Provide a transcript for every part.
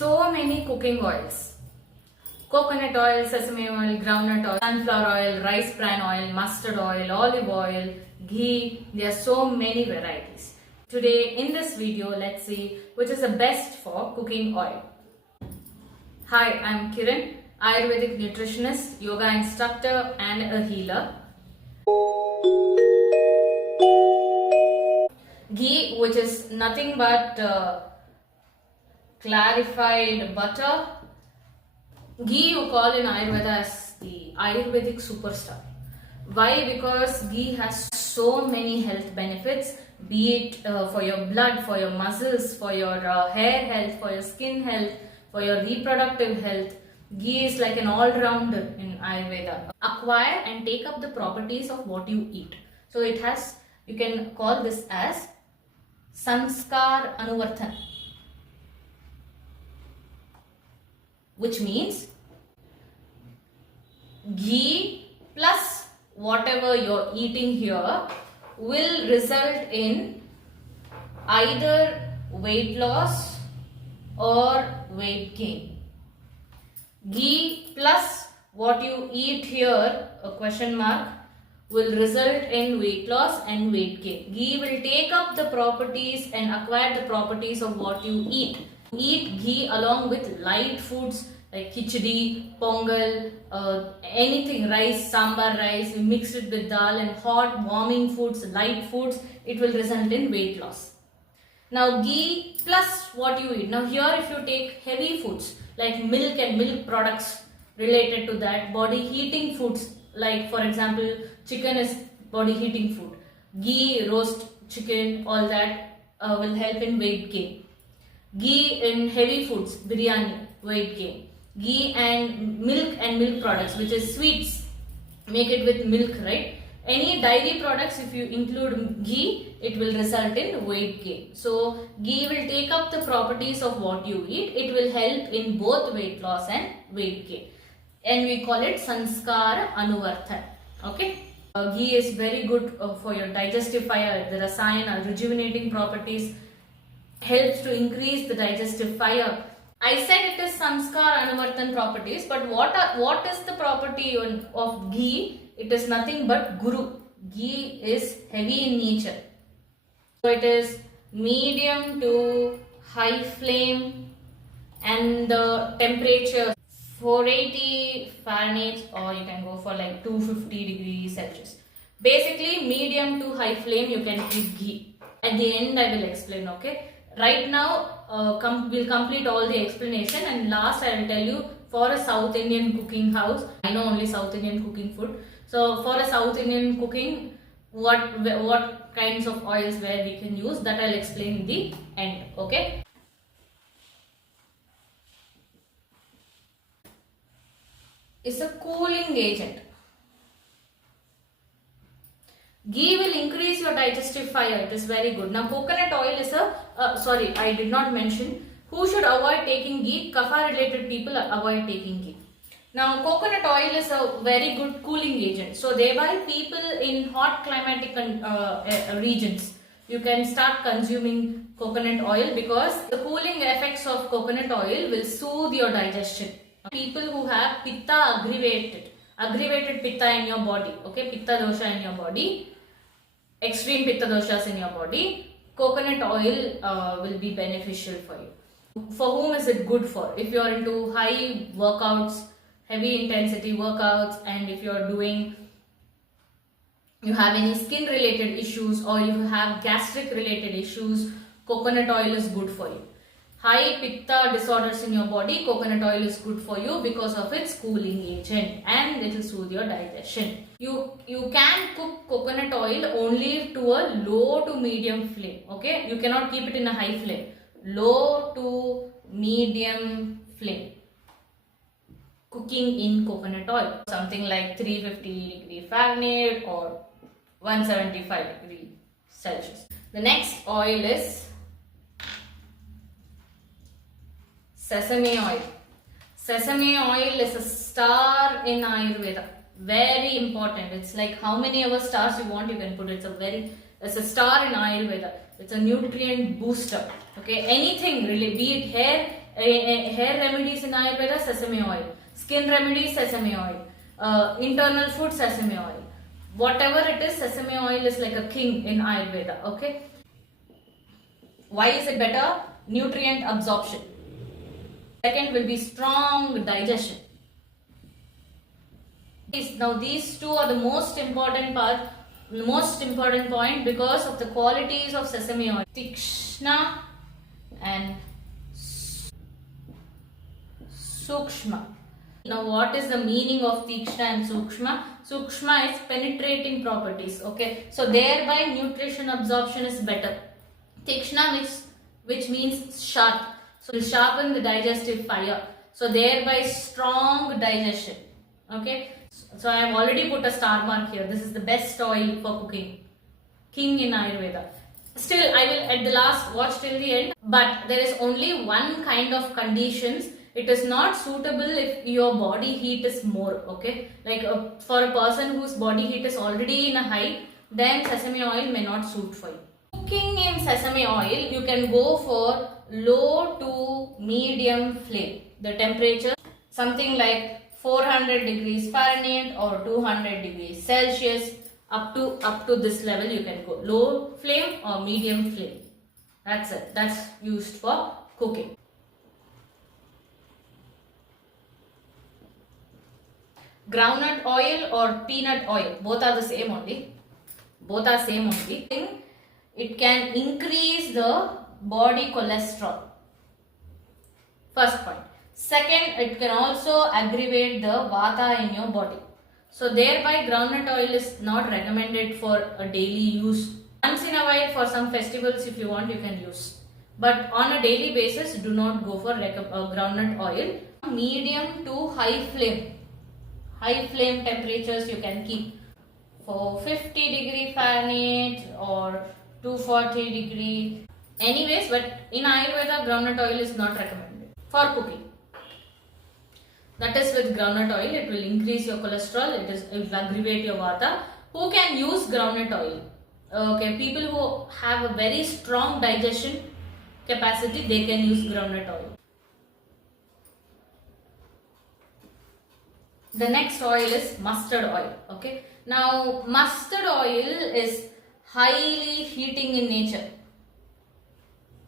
so many cooking oils. Coconut oil, sesame oil, groundnut oil, sunflower oil, ricebranoil, mustard oil, olive oil, ghee. There are so many varieties. Today in this video, let's see which is the best for cooking oil. Hi, I'm Kiran, Ayurvedic nutritionist, yoga instructor and a healer. Ghee, which is nothing but clarified butter. Ghee you call in Ayurveda as the Ayurvedic superstar. Why? Because ghee has so many health benefits, be it for your blood, for your muscles, for your hair health, for your skin health, for your reproductive health. Ghee is like an all-rounder in Ayurveda. Acquire and take up the properties of what you eat. So it has, you can call this as sanskar anuvartan, which means ghee plus whatever you're eating here will result in either weight loss or weight gain. Ghee plus what you eat here, a question mark, will result in weight loss and weight gain. Ghee will take up the properties and acquire the properties of what you eat. Eat ghee along with light foods like khichdi, pongal, anything, rice, sambar rice, you mix it with dal and hot warming foods, light foods, it will result in weight loss. Now ghee plus what you eat. Now here if you take heavy foods like milk and milk products related to that, body heating foods like for example chicken is body heating food, ghee, roast chicken, all that will help in weight gain. Ghee in heavy foods, biryani, weight gain. Ghee and milk products, which is sweets, make it with milk, right? Any dairy products, if you include ghee, it will result in weight gain. So ghee will take up the properties of what you eat. It will help in both weight loss and weight gain, and we call it sanskara anuvartan. Okay. Ghee is very good for your digestive fire. The rasayana, rejuvenating properties, helps to increase the digestive fire. I said it is sanskar anuvartan properties, but what is the property of ghee? It is nothing but guru. Ghee is heavy in nature. So it is medium to high flame and the temperature 480 Fahrenheit, or you can go for like 250 degrees Celsius. Basically medium to high flame you can eat ghee. At the end I will explain, okay? Right now we'll complete all the explanation, and last I will tell you for a South Indian cooking house. I know only South Indian cooking food. So for a South Indian cooking, what kinds of oils where we can use, that I'll explain in the end, okay? It's a cooling agent. Ghee will increase your digestive fire. It is very good. Now coconut oil is sorry, I did not mention. Who should avoid taking ghee? Kapha related people avoid taking ghee. Now coconut oil is a very good cooling agent. So thereby people in hot climatic regions, you can start consuming coconut oil because the cooling effects of coconut oil will soothe your digestion. People who have pitta aggravated pitta in your body, okay, pitta dosha in your body, extreme pitta doshas in your body, coconut oil will be beneficial for you. For whom is it good for? If you are into high workouts, heavy intensity workouts, and if you have any skin related issues or you have gastric related issues, coconut oil is good for you. High pitta disorders in your body, coconut oil is good for you because of its cooling agent, and it will soothe your digestion. You can cook coconut oil only to a low to medium flame, okay? You cannot keep it in a high flame. Low to medium flame. Cooking in coconut oil, something like 350 degree Fahrenheit or 175 degree Celsius. The next oil is sesame oil. Sesame oil is a star in Ayurveda. Very important. It's like how many ever stars you want, you can put it. It's a star in Ayurveda. It's a nutrient booster. Okay, anything really, be it hair, hair remedies in Ayurveda, sesame oil. Skin remedies, sesame oil. Internal food, sesame oil. Whatever it is, sesame oil is like a king in Ayurveda. Okay. Why is it better? Nutrient absorption. Second will be strong digestion. Now these two are the most important point because of the qualities of sesame oil. Tikshna and Sukshma. Now what is the meaning of Tikshna and Sukshma? Sukshma is penetrating properties. Okay, so thereby nutrition absorption is better. Tikshna which means sharp. So will sharpen the digestive fire. So thereby strong digestion. Okay. So I have already put a star mark here. This is the best oil for cooking. King in Ayurveda. Still, I will at the last watch till the end. But there is only one kind of conditions. It is not suitable if your body heat is more. Okay. Like for a person whose body heat is already in a high, then sesame oil may not suit for you. Cooking in sesame oil, you can go for low to medium flame. The temperature something like 400 degrees Fahrenheit or 200 degrees Celsius. Up to this level you can go. Low flame or medium flame. That's it. That's used for cooking. Groundnut oil or peanut oil, both are the same only. Both are same only. It can increase the body cholesterol. First point. Second, it can also aggravate the vata in your body. So thereby groundnut oil is not recommended for a daily use. Once in a while for some festivals if you want you can use. But on a daily basis do not go for groundnut oil. Medium to high flame. High flame temperatures you can keep for 50 degree Fahrenheit or 240 degree. Anyways, but in Ayurveda groundnut oil is not recommended for cooking. That is with groundnut oil, it will increase your cholesterol, it will aggravate your vata. Who can use groundnut oil? Okay, people who have a very strong digestion capacity, they can use groundnut oil. The next oil is mustard oil. Okay, now mustard oil is highly heating in nature.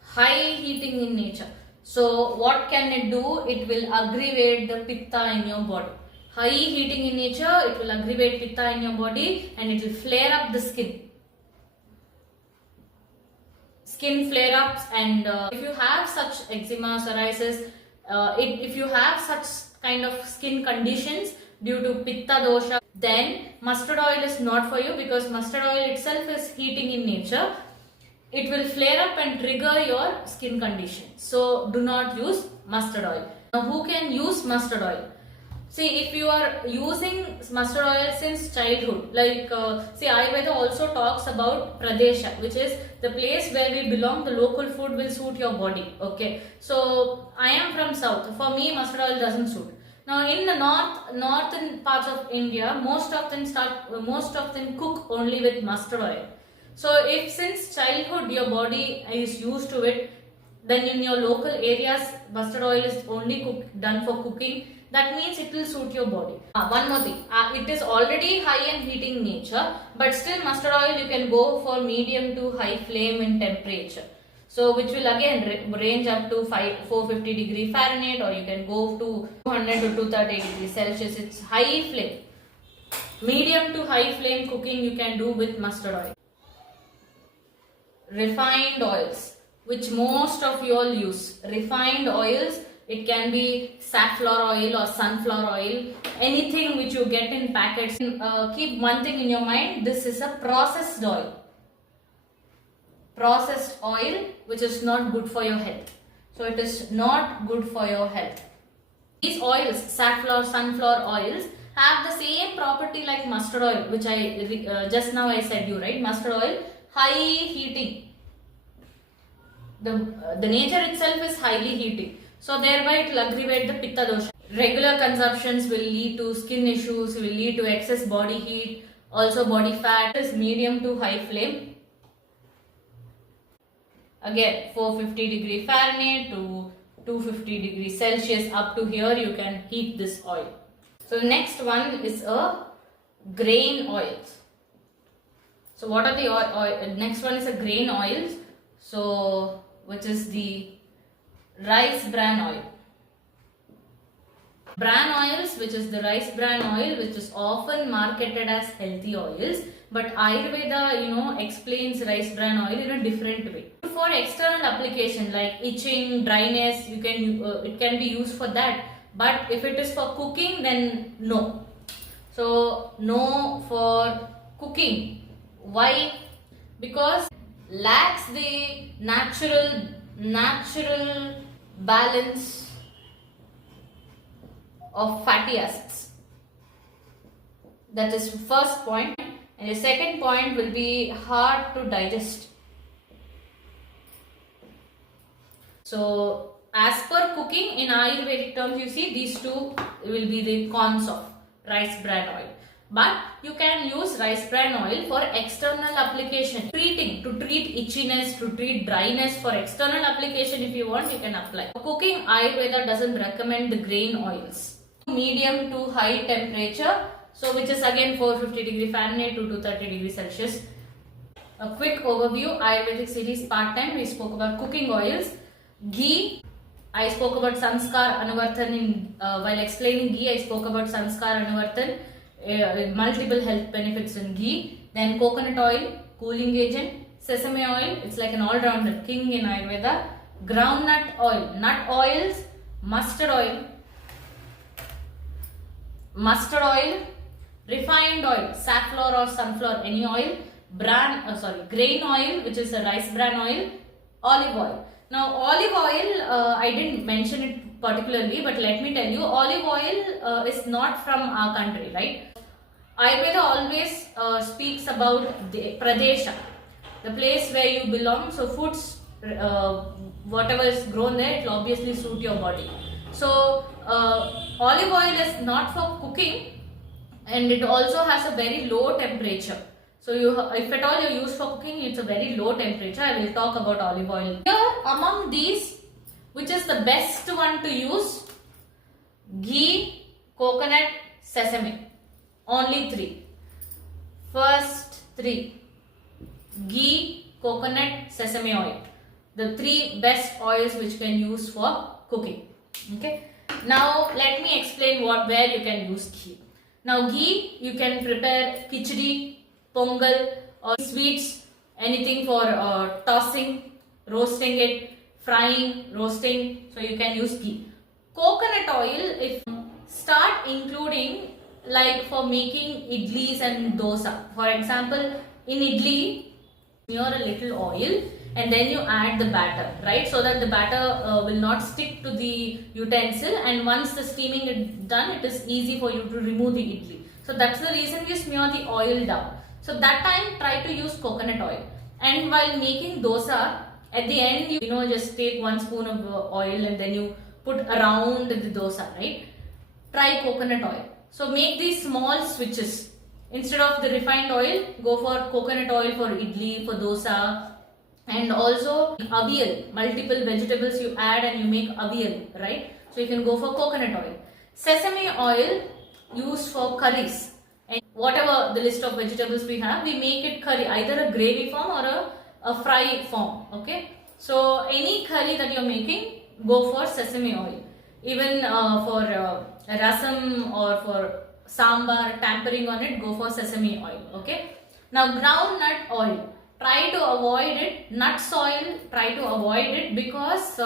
High heating in nature. So what can it do? It will aggravate the pitta in your body. High heating in nature, it will aggravate pitta in your body and it will flare up the skin. Skin flare ups, and if you have such eczema, psoriasis, if you have such kind of skin conditions due to pitta dosha, then mustard oil is not for you because mustard oil itself is heating in nature. It will flare up and trigger your skin condition. So do not use mustard oil. Now who can use mustard oil? See, if you are using mustard oil since childhood, like see, Ayurveda also talks about Pradesha, which is the place where we belong. The local food will suit your body. Okay, so I am from south. For me, mustard oil doesn't suit. Now in the northern parts of India, most of them cook only with mustard oil. So if since childhood your body is used to it, then in your local areas mustard oil is only done for cooking. That means it will suit your body. One more thing, it is already high and heating nature, but still mustard oil you can go for medium to high flame in temperature. So which will again range up to 450 degree Fahrenheit, or you can go to 200 to 230 degrees Celsius. It's high flame. Medium to high flame cooking you can do with mustard oil. Refined oils, which most of you all use. Refined oils, it can be saffloweroil or sunflower oil, anything which you get in packets. Keep one thing in your mind, this is a processed oil. Processed oil which is not good for your health. So it is not good for your health. These oils, safflower, sunflower oils, have the same property like mustard oil, which I just now I said you, right? Mustard oil, high heating. The nature itself is highly heating. So thereby it will aggravate the pitta dosha. Regular consumptions will lead to skin issues, will lead to excess body heat, also body fat. Is medium to high flame. Again 450 degree Fahrenheit to 250 degrees Celsius up to here you can heat this oil. So the next one is a grain oils. So what are the oil? Next one is a grain oils. So which is the rice bran oil. Bran oils, which is the rice bran oil, which is often marketed as healthy oils, but Ayurveda, explains rice bran oil in a different way. For external application like itching, dryness, it can be used for that. But if it is for cooking, then no. So no for cooking. Why? Because lacks the natural balance of fatty acids. That is first point. And the second point will be hard to digest. So as per cooking in Ayurvedic terms, you see these two will be the cons of rice bran oil. But you can use rice bran oil for external application, to treat itchiness, to treat dryness. For external application, if you want, you can apply. For cooking, Ayurveda doesn't recommend the grain oils. Medium to high temperature, so which is again 450 degree Fahrenheit to 230 degrees Celsius. A quick overview: Ayurvedic series part 10, we spoke about cooking oils. Ghee, I spoke about sanskar anuvartan while explaining ghee. I spoke about sanskar anuvartan, multiple health benefits in ghee. Then coconut oil, cooling agent. Sesame oil, it's like an all-rounder king in Ayurveda. Groundnut oil, nut oils. Mustard oil, refined oil, safflower or sunflower, any oil. Grain oil, which is a rice bran oil. Olive oil. Now olive oil, I didn't mention it particularly, but let me tell you, olive oil is not from our country, right? Ayurveda always speaks about the Pradesha, the place where you belong. So foods, whatever is grown there, it will obviously suit your body. So olive oil is not for cooking, and it also has a very low temperature. So if at all you use for cooking, it's a very low temperature. I will talk about olive oil. Here among these, which is the best one to use? Ghee, coconut, sesame. Only three. First three: ghee, coconut, sesame oil. The three best oils which can use for cooking. Okay. Now let me explain where you can use ghee. Now ghee, you can prepare khichdi, pongal or sweets, anything for tossing, roasting it, frying, roasting. So you can use ghee. Coconut oil, if start including like for making idlis and dosa. For example, in idli, smear a little oil and then you add the batter, right? So that the batter will not stick to the utensil, and once the steaming is done, it is easy for you to remove the idli. So that's the reason you smear the oil down. So that time try to use coconut oil. And while making dosa, at the end you just take 1 spoon of oil and then you put around the dosa, right? Try coconut oil. So make these small switches. Instead of the refined oil, go for coconut oil for idli, for dosa. And also avial, multiple vegetables you add and you make avial, right? So you can go for coconut oil. Sesame oil used for curries. And whatever the list of vegetables we have, we make it curry, either a gravy form or a fry form. Okay. So any curry that you're making, go for sesame oil. Even for rasam or for sambar, tampering on it, go for sesame oil. Okay. Now groundnut oil. Try to avoid it. Nuts oil, try to avoid it because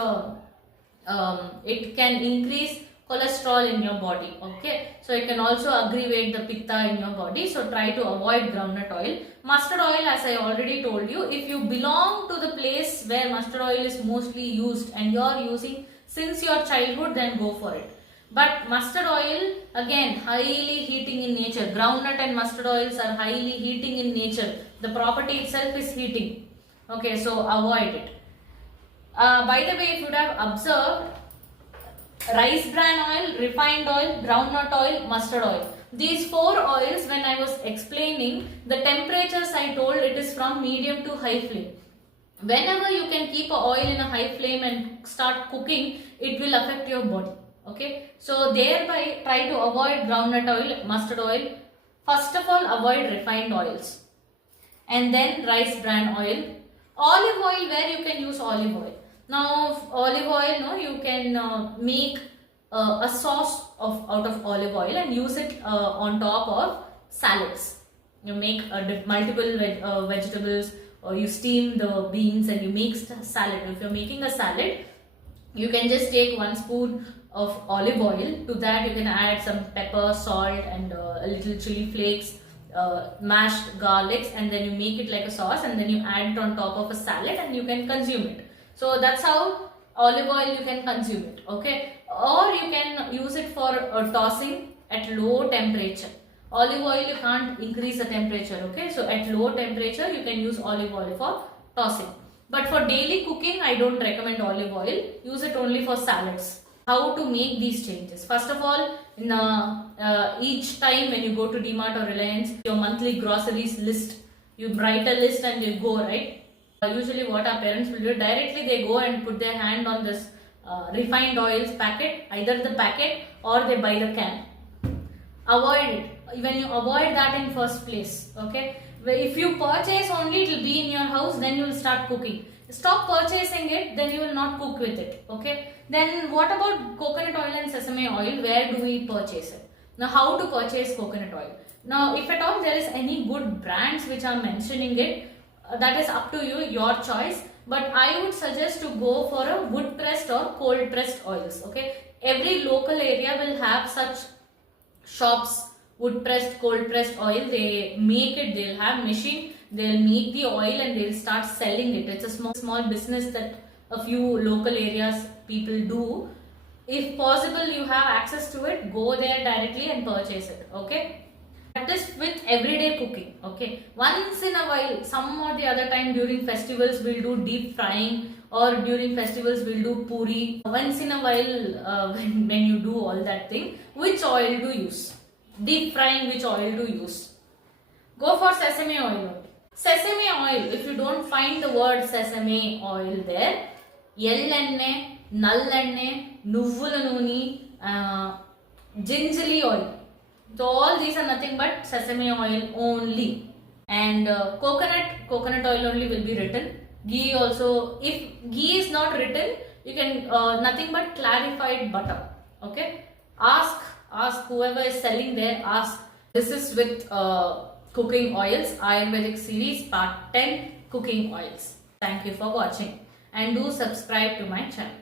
it can increase cholesterol in your body. Okay, so it can also aggravate the pitta in your body. So try to avoid groundnut oil. Mustard oil, as I already told you, if you belong to the place where mustard oil is mostly used and you are using since your childhood, then go for it. But mustard oil, again, highly heating in nature. Groundnut and mustard oils are highly heating in nature. The property itself is heating. Okay, so avoid it. By the way, if you would have observed, rice bran oil, refined oil, groundnut oil, mustard oil. These 4 oils, when I was explaining, the temperatures I told it is from medium to high flame. Whenever you can keep a oil in a high flame and start cooking, it will affect your body. Okay, so thereby try to avoid groundnut oil, mustard oil. First of all, avoid refined oils, and then rice bran oil, olive oil, where you can use olive oil. Now olive oil, no, you can make a sauce out of olive oil and use it on top of salads. You make multiple vegetables, or you steam the beans and you make salad. If you're making a salad, you can just take 1 spoon of olive oil. To that you can add some pepper, salt and a little chili flakes, mashed garlics, and then you make it like a sauce, and then you add it on top of a salad and you can consume it. So that's how olive oil you can consume it. Okay, or you can use it for tossing at low temperature. Olive oil, you can't increase the temperature. Okay, so at low temperature you can use olive oil for tossing. But for daily cooking, I don't recommend olive oil. Use it only for salads. How to make these changes? First of all, in each time when you go to DMart or Reliance, your monthly groceries list, you write a list and you go, right? Usually what our parents will do, directly they go and put their hand on this refined oils packet, either the packet or they buy the can. Avoid it. When you avoid that in first place, okay? If you purchase only, it will be in your house, then you will start cooking. Stop purchasing it, then you will not cook with it, okay? Then what about coconut oil and sesame oil? Where do we purchase it? Now how to purchase coconut oil? Now if at all there is any good brands which are mentioning it, that is up to you, your choice. But I would suggest to go for a wood pressed or cold pressed oils, okay? Every local area will have such shops, wood pressed, cold pressed oil. They make it, they'll have machine, they'll make the oil and they'll start selling it. It's a small business that a few local areas people do. If possible, you have access to it, go there directly and purchase it, okay? Practice with everyday cooking, okay? Once in a while, some or the other time during festivals, we'll do deep frying, or during festivals we'll do puri. Once in a while, when you do all that thing, which oil to use? Deep frying, which oil to use? Go for sesame oil. Sesame oil, if you don't find the word sesame oil there, yellenne, nallenne, nuvvula nooni, gingerly oil. So all these are nothing but sesame oil only. And coconut oil only will be written. Ghee also, if ghee is not written, you can nothing but clarified butter. Okay, ask whoever is selling there, ask. This is with cooking oils, Ayurvedic series part 10, cooking oils. Thank you for watching and do subscribe to my channel.